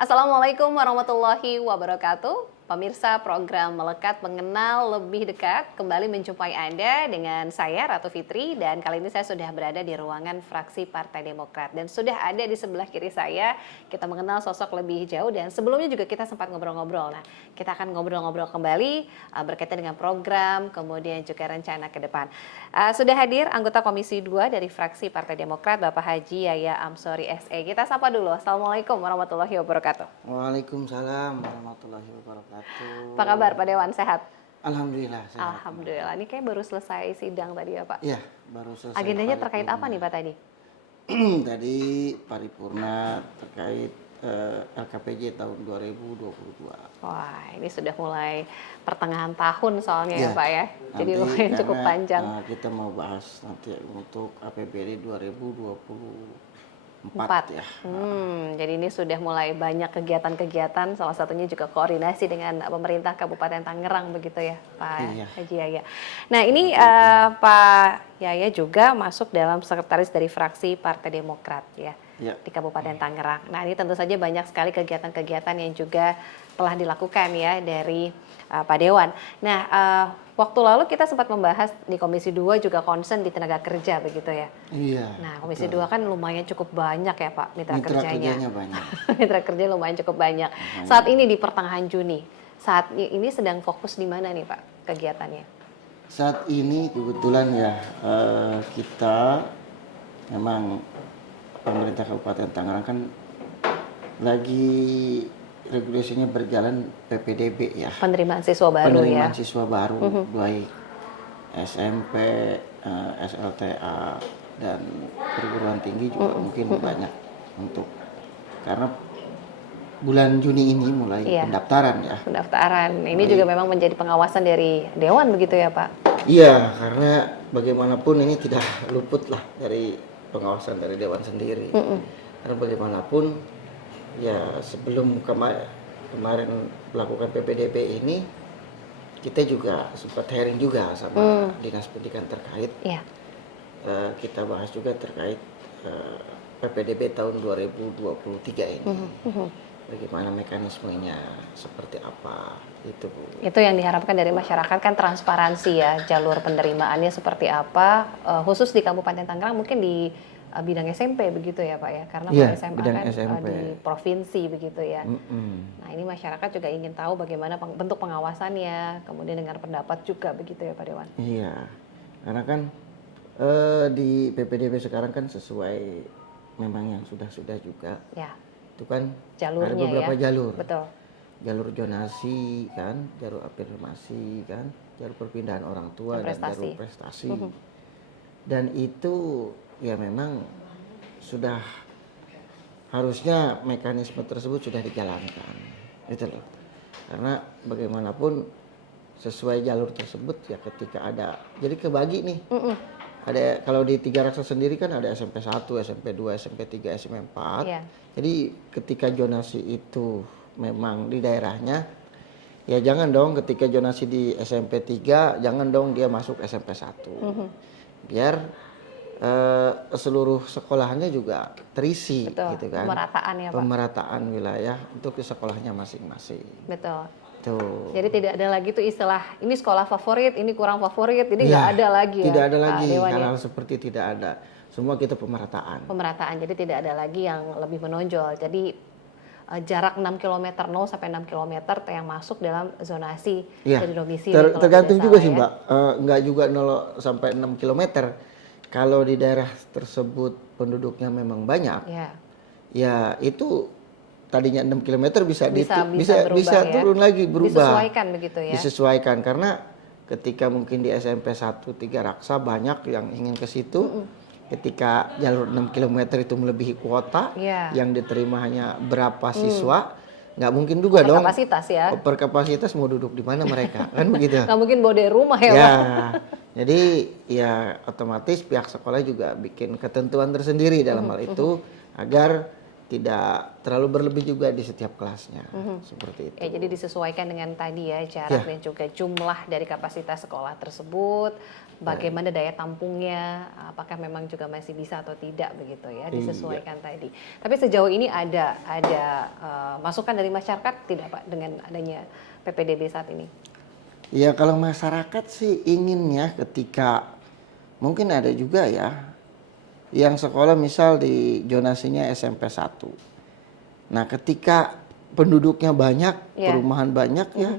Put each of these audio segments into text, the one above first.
Assalamualaikum warahmatullahi wabarakatuh. Pemirsa program Melekat Mengenal Lebih Dekat kembali menjumpai Anda dengan saya Ratu Fitri, dan kali ini saya sudah berada di ruangan fraksi Partai Demokrat dan sudah ada di sebelah kiri saya. Kita mengenal sosok lebih jauh dan sebelumnya juga kita sempat ngobrol-ngobrol. Nah, kita akan ngobrol-ngobrol kembali berkaitan dengan program kemudian juga rencana ke depan. Sudah hadir anggota Komisi 2 dari fraksi Partai Demokrat Bapak Haji Yaya Amsori SE. Kita sapa dulu. Assalamualaikum warahmatullahi wabarakatuh. Waalaikumsalam warahmatullahi wabarakatuh. Apa kabar Pak Dewan, sehat? Alhamdulillah sehat. Alhamdulillah. Ini kayak baru selesai sidang tadi ya Pak? Iya, baru selesai. Agendanya terkait apa nih Pak tadi? Tadi paripurna terkait LKPJ tahun 2022. Wah, ini sudah mulai pertengahan tahun soalnya ya Iya, Pak ya. Jadi nanti lumayan cukup karena, panjang. kita mau bahas nanti untuk APBD 2024 4. ya. Jadi ini sudah mulai banyak kegiatan-kegiatan, salah satunya juga koordinasi dengan pemerintah Kabupaten Tangerang begitu ya Pak Iya. Haji Yaya. Nah ini Pak Yaya juga masuk dalam sekretaris dari fraksi Partai Demokrat ya Iya. di Kabupaten Tangerang. Nah ini tentu saja banyak sekali kegiatan-kegiatan yang juga telah dilakukan ya dari Pak Dewan. Nah waktu lalu kita sempat membahas di Komisi 2 juga concern di tenaga kerja begitu ya. Iya. Nah, Komisi betul. 2 kan lumayan cukup banyak ya Pak mitra kerjanya. kerjanya banyak. Mitra kerja lumayan cukup banyak. Saat ini di pertengahan Juni, saat ini sedang fokus di mana nih Pak kegiatannya? Saat ini kebetulan ya kita memang pemerintah Kabupaten Tangerang kan lagi regulasinya berjalan PPDB ya. Penerimaan siswa baru ya. Penerimaan siswa baru baik SMP, SLTA dan perguruan tinggi juga mungkin banyak untuk karena bulan Juni ini mulai Iya. pendaftaran ya. Pendaftaran. Ini juga memang menjadi pengawasan dari Dewan begitu ya Pak? Iya, karena bagaimanapun ini tidak luput lah dari pengawasan dari Dewan sendiri. Karena bagaimanapun ya sebelum kemarin melakukan PPDB ini kita juga sempat hearing juga sama dinas pendidikan terkait. Iya. Kita bahas juga terkait PPDB tahun 2023 ini. Bagaimana mekanismenya, seperti apa itu Bu. Itu yang diharapkan dari masyarakat kan transparansi ya, jalur penerimaannya seperti apa, khusus di Kabupaten Tangerang mungkin di bidang SMP begitu ya Pak ya, karena Iya, kalau SMA bidang kan SMP. di provinsi begitu ya. Nah ini masyarakat juga ingin tahu bagaimana bentuk pengawasannya, kemudian dengar pendapat juga begitu ya Pak Dewan. Iya, karena kan di PPDB sekarang kan sesuai memang yang sudah juga. Ya, Itu kan jalurnya ada beberapa ya. jalur. Betul. Jalur zonasi kan, jalur afirmasi kan, jalur perpindahan orang tua dan jalur prestasi. Dan itu ya memang sudah harusnya mekanisme tersebut sudah dijalankan. Gitu loh. Karena bagaimanapun sesuai jalur tersebut ya ketika ada jadi kebagi nih. Ada kalau di Tiga Raksa sendiri kan ada SMP 1, SMP 2, SMP 3, SMP 4. Iya. Jadi ketika zonasi itu memang di daerahnya ya jangan dong ketika zonasi di SMP 3 jangan dong dia masuk SMP 1. Biar seluruh sekolahannya juga terisi. Betul. Gitu kan. Pemerataan ya Pak. Pemerataan wilayah untuk di sekolahnya masing-masing. Betul. Tuh. Jadi tidak ada lagi tuh istilah ini sekolah favorit, ini kurang favorit, jadi nggak Ya, ada lagi ya. Tidak ada Pak lagi Dewan ya. hal-hal seperti tidak ada. Semua kita pemerataan. Pemerataan, jadi tidak ada lagi yang lebih menonjol. Jadi jarak 6 km, 0 sampai 6 km yang masuk dalam zonasi Ya, dari domisili. kalau tergantung tidak juga salah sih ya. Mbak, nggak juga 0 sampai 6 km. Kalau di daerah tersebut penduduknya memang banyak, ya itu tadinya 6 km bisa berubah, turun lagi, berubah. Disesuaikan begitu ya. Disesuaikan karena ketika mungkin di SMP 1 Tiga Raksa banyak yang ingin ke situ. Ketika jalur 6 km itu melebihi kuota yang diterima hanya berapa siswa, nggak mungkin juga dong. Kapasitas ya. Per kapasitas mau duduk di mana mereka, kan begitu. Nggak mungkin bawa dari rumah ya, Ya, Pak. jadi ya otomatis pihak sekolah juga bikin ketentuan tersendiri dalam hal itu agar tidak terlalu berlebih juga di setiap kelasnya, seperti itu. Ya, jadi disesuaikan dengan tadi ya jarak dan juga jumlah dari kapasitas sekolah tersebut, bagaimana daya tampungnya, apakah memang juga masih bisa atau tidak begitu ya, disesuaikan tadi. Tapi sejauh ini ada masukan dari masyarakat tidak Pak dengan adanya PPDB saat ini? Ya kalau masyarakat sih ingin ya ketika mungkin ada juga ya yang sekolah misal di zonasinya SMP 1. Nah ketika penduduknya banyak, perumahan banyak ya,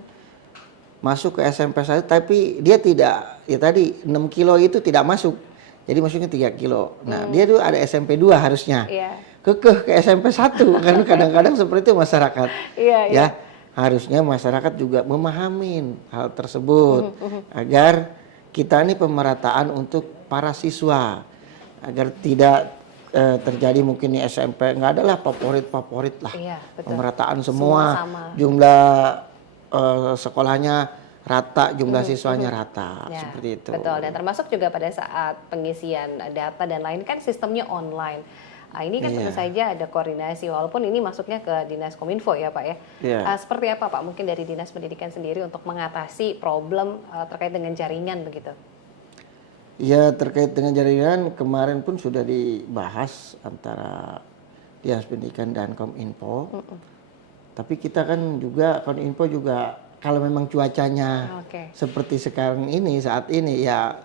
masuk ke SMP 1 tapi dia tidak, ya tadi 6 kilo itu tidak masuk. Jadi masuknya 3 kilo. Nah dia tuh ada SMP 2 harusnya. Kekeh ke SMP 1 kan kadang-kadang seperti itu masyarakat. Ya harusnya masyarakat juga memahami hal tersebut agar kita ini pemerataan untuk para siswa agar tidak terjadi mungkin di SMP nggak adalah favorit lah, pemerataan semua jumlah sekolahnya rata, jumlah siswanya rata, seperti itu. Betul, dan termasuk juga pada saat pengisian data dan lain kan sistemnya online. Ini kan tentu saja ada koordinasi, walaupun ini masuknya ke Dinas Kominfo ya Pak ya. Seperti apa Pak mungkin dari Dinas Pendidikan sendiri untuk mengatasi problem terkait dengan jaringan begitu? Ya terkait dengan jaringan kemarin pun sudah dibahas antara Dinas Pendidikan dan Kominfo. Tapi kita kan juga Kominfo juga kalau memang cuacanya seperti sekarang ini saat ini ya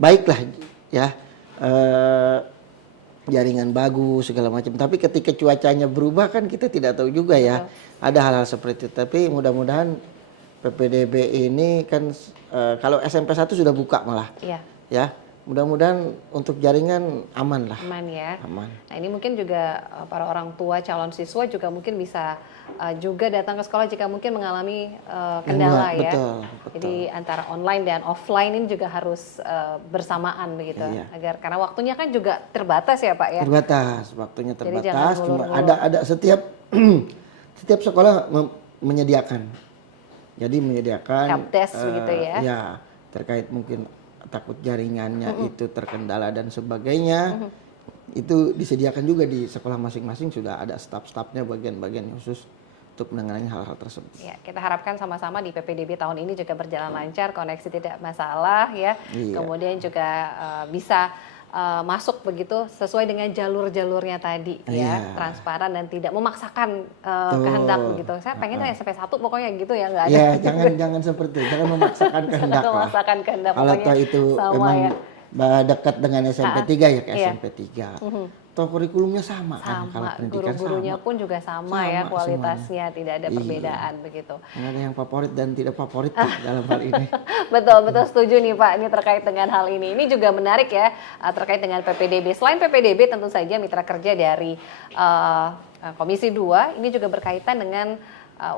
baiklah ya. Jaringan bagus segala macam, tapi ketika cuacanya berubah kan kita tidak tahu juga ya. Ada hal-hal seperti itu, tapi mudah-mudahan PPDB ini kan kalau SMP 1 sudah buka malah ya, mudah-mudahan untuk jaringan aman lah. Aman ya. Aman. Nah ini mungkin juga para orang tua calon siswa juga mungkin bisa juga datang ke sekolah jika mungkin mengalami kendala ya. Betul. Jadi antara online dan offline ini juga harus bersamaan begitu, agar karena waktunya kan juga terbatas ya Pak ya. Terbatas, waktunya terbatas. Cuma ada setiap sekolah menyediakan. Jadi menyediakan helpdesk begitu ya. Ya terkait mungkin takut jaringannya itu terkendala dan sebagainya, itu disediakan juga di sekolah masing-masing, sudah ada staf-stafnya bagian-bagian khusus untuk menangani hal-hal tersebut. Ya, kita harapkan sama-sama di PPDB tahun ini juga berjalan lancar, koneksi tidak masalah ya, kemudian juga bisa masuk begitu sesuai dengan jalur-jalurnya tadi ya, transparan dan tidak memaksakan kehendak begitu. Saya pengen SMP 1 pokoknya gitu ya, nggak ada. Ya, jangan seperti jangan memaksakan kehendak. Memaksakan kehendak. Kalau itu memang dekat dengan SMP 3 ya ke SMP 3. Toh kurikulumnya sama kan, kalau pendidikan guru-gurunya pun juga sama ya kualitasnya, semuanya. Tidak ada perbedaan begitu. Nggak ada yang favorit dan tidak favorit dalam hal ini. Betul setuju nih Pak, ini terkait dengan hal ini. Ini juga menarik ya terkait dengan PPDB. Selain PPDB tentu saja mitra kerja dari Komisi 2 ini juga berkaitan dengan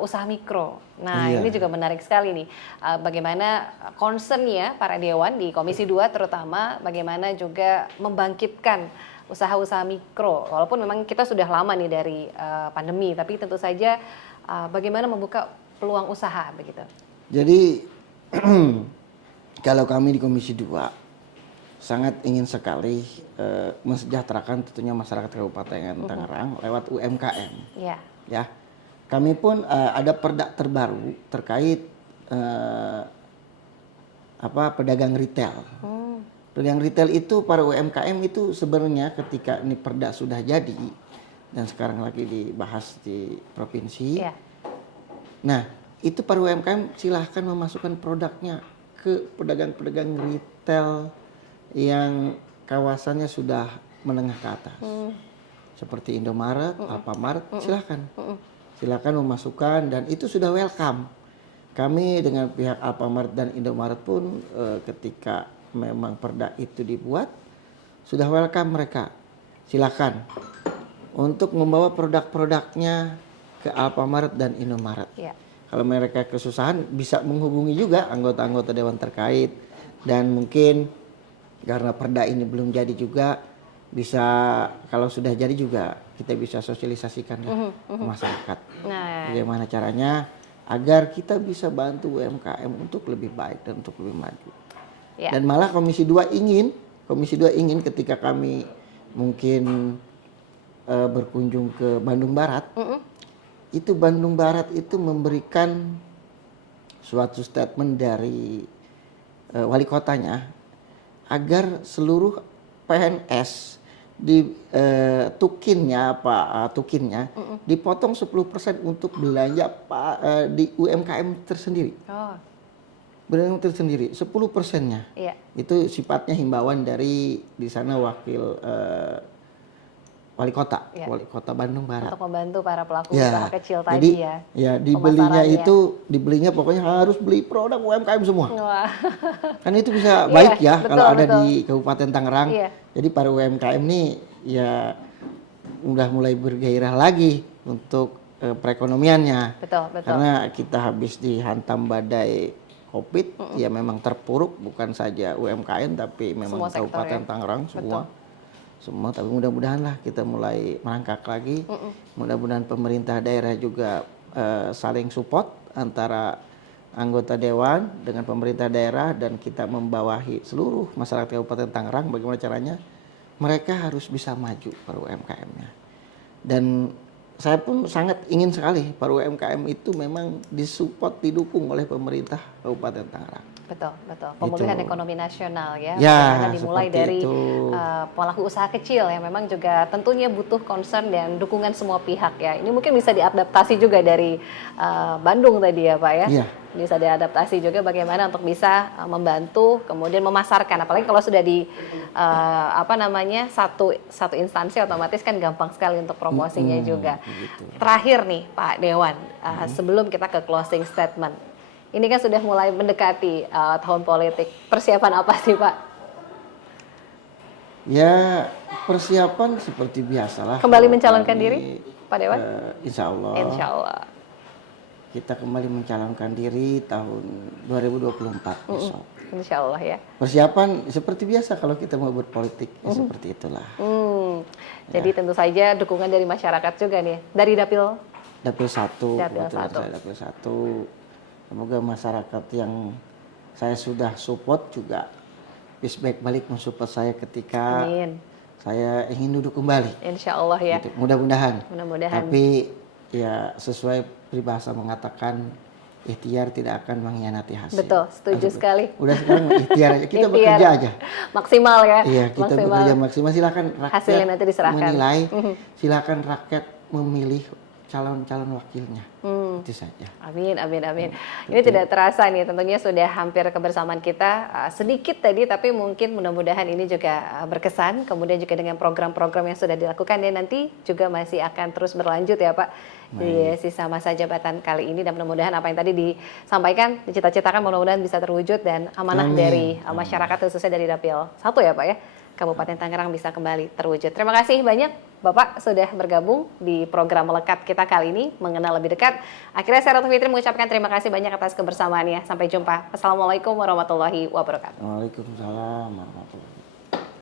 usaha mikro. Nah ini juga menarik sekali nih, bagaimana concernnya para dewan di Komisi 2 terutama bagaimana juga membangkitkan usaha-usaha mikro, walaupun memang kita sudah lama nih dari pandemi, tapi tentu saja bagaimana membuka peluang usaha begitu. Jadi kalau kami di Komisi 2 sangat ingin sekali mensejahterakan tentunya masyarakat Kabupaten Tangerang lewat UMKM. Ya, kami pun ada perda terbaru terkait pedagang retail. Pedagang retail itu para UMKM itu sebenarnya ketika ini perda sudah jadi dan sekarang lagi dibahas di provinsi. Nah, itu para UMKM silahkan memasukkan produknya ke pedagang-pedagang retail yang kawasannya sudah menengah ke atas. Seperti Indomaret, Alfamart, silahkan memasukkan dan itu sudah welcome. Kami dengan pihak Alfamart dan Indomaret pun ketika memang perda itu dibuat sudah welcome mereka, silakan untuk membawa produk-produknya ke Alfamart dan Indomaret. Kalau mereka kesusahan bisa menghubungi juga anggota-anggota dewan terkait, dan mungkin karena perda ini belum jadi juga bisa, kalau sudah jadi juga kita bisa sosialisasikan ke masyarakat. Bagaimana caranya agar kita bisa bantu UMKM untuk lebih baik dan untuk lebih maju. Dan malah Komisi 2 ingin ketika kami mungkin berkunjung ke Bandung Barat, itu Bandung Barat itu memberikan suatu statement dari wali kotanya agar seluruh PNS di tukinnya dipotong 10% untuk belanja di UMKM tersendiri. Oh. Belanja tersendiri 10%-nya. Iya. Itu sifatnya himbauan dari di sana wakil wali kota Bandung Barat. Untuk membantu para pelaku Ya, usaha kecil jadi, tadi ya. Ya, dibelinya pokoknya harus beli produk UMKM semua. Wah. Kan itu bisa baik Iya, ya betul, kalau ada betul. di Kabupaten Tangerang. Iya. Jadi para UMKM nih ya udah mulai bergairah lagi untuk perekonomiannya. Betul, betul. Karena kita habis dihantam badai COVID, ya memang terpuruk bukan saja UMKM tapi memang Semua sektor, Kabupaten ya. Tangerang semua. Betul. Semua, tapi mudah-mudahan lah kita mulai merangkak lagi. Mudah-mudahan pemerintah daerah juga saling support antara anggota dewan dengan pemerintah daerah, dan kita membawahi seluruh masyarakat Kabupaten Tangerang bagaimana caranya mereka harus bisa maju para UMKM-nya. Dan saya pun sangat ingin sekali para UMKM itu memang disupport, didukung oleh pemerintah Kabupaten Tangerang. Betul, betul. Pemulihan Itu. ekonomi nasional ya. Ya, Bagaimana dimulai seperti dari itu. pelaku usaha kecil yang memang juga tentunya butuh concern dan dukungan semua pihak ya. Ini mungkin bisa diadaptasi juga dari Bandung tadi ya Pak ya. Iya. Bisa diadaptasi juga bagaimana untuk bisa membantu kemudian memasarkan. Apalagi kalau sudah di satu instansi, otomatis kan gampang sekali untuk promosinya juga. Begitu. Terakhir nih Pak Dewan, sebelum kita ke closing statement. Ini kan sudah mulai mendekati tahun politik. Persiapan apa sih Pak? Ya, persiapan seperti biasalah. Kembali mencalonkan diri, Pak Dewan? Insya Allah. Insya Allah. Kita kembali mencalonkan diri tahun 2024 besok. Insya Allah ya. Persiapan seperti biasa kalau kita mau berpolitik, ya seperti itulah. Jadi tentu saja dukungan dari masyarakat juga nih. Dari Dapil? Dapil 1. Dapil 1. Dapil 1. Semoga masyarakat yang saya sudah support juga feedback balik mensupport saya ketika saya ingin duduk kembali. Insya Allah ya. Gitu. Mudah-mudahan. Mudah-mudahan. Tapi ya sesuai peribahasa mengatakan ikhtiar tidak akan mengkhianati hasil. Betul, setuju sekali. Udah sekarang ikhtiar aja, kita bekerja aja. Maksimal ya. Iya, kita bekerja maksimal. Silakan rakyat hasilnya nanti diserahkan. Menilai, silakan rakyat memilih calon-calon wakilnya. Itu saja. Amin, amin, amin. Ini tidak terasa nih, tentunya sudah hampir kebersamaan kita sedikit tadi, tapi mungkin mudah-mudahan ini juga berkesan. Kemudian juga dengan program-program yang sudah dilakukan ya nanti juga masih akan terus berlanjut ya Pak di sisa masa jabatan kali ini, dan mudah-mudahan apa yang tadi disampaikan, dicita-citakan mudah-mudahan bisa terwujud dan amanah dari masyarakat khususnya dari Dapil 1 ya Pak ya, Kabupaten Tangerang bisa kembali terwujud. Terima kasih banyak Bapak sudah bergabung di program Melekat kita kali ini, mengenal lebih dekat. Akhirnya saya Ratu Fitri mengucapkan terima kasih banyak atas kebersamaannya. Sampai jumpa. Assalamualaikum warahmatullahi wabarakatuh. Waalaikumsalam warahmatullahi wabarakatuh.